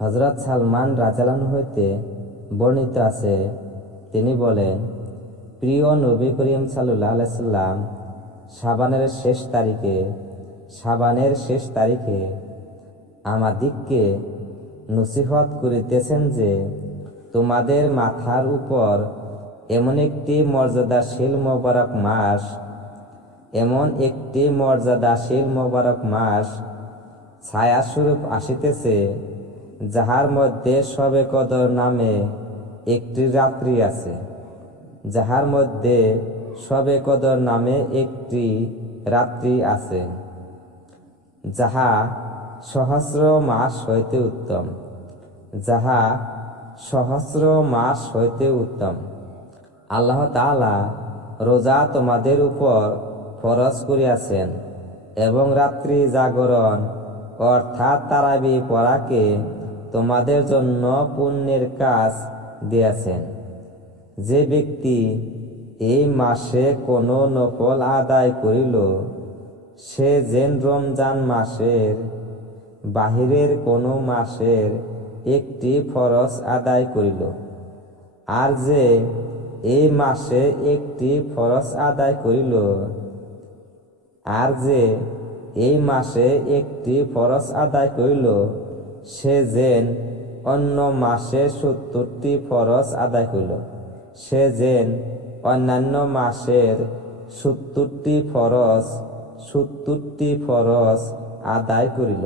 হযরত সালমান রাদিয়াল্লাহু হইতে বর্ণিত আছে, তিনি বলেন, প্রিয় নবী করিম সাল্লাল্লাহু আলাইহি সাল্লাম শাবানের শেষ তারিখে আমাদিগকে নসিহত করিতেছেন যে, তোমাদের মাথার উপর এমন একটি মর্যাদাশীল মোবারক মাস ছায়াস্বরূপ আসিতেছে, যাহার মধ্যে শবে কদর নামে একটি রাত্রি আছে, যাহা সহস্র মাস হইতে উত্তম। আল্লাহ তাআলা রোজা তোমাদের উপর ফরজ করিয়াছেন এবং রাত্রি জাগরণ অর্থাৎ তারাবি পড়াকে তোমাদের জন্য পুণ্যের কাজ দিয়াছেন। যে ব্যক্তি এই মাসে কোনো নফল আদায় করিল, সে যেন রমজান মাসের বাহিরের কোনো মাসের একটি ফরজ আদায় করিল। আর যে এই মাসে একটি ফরজ আদায় করিল, সে যেন অন্য মাসে 70টি ফরজ আদায় করিল। সে যেন অন্যান্য মাসের 70টি ফরজ আদায় করিল।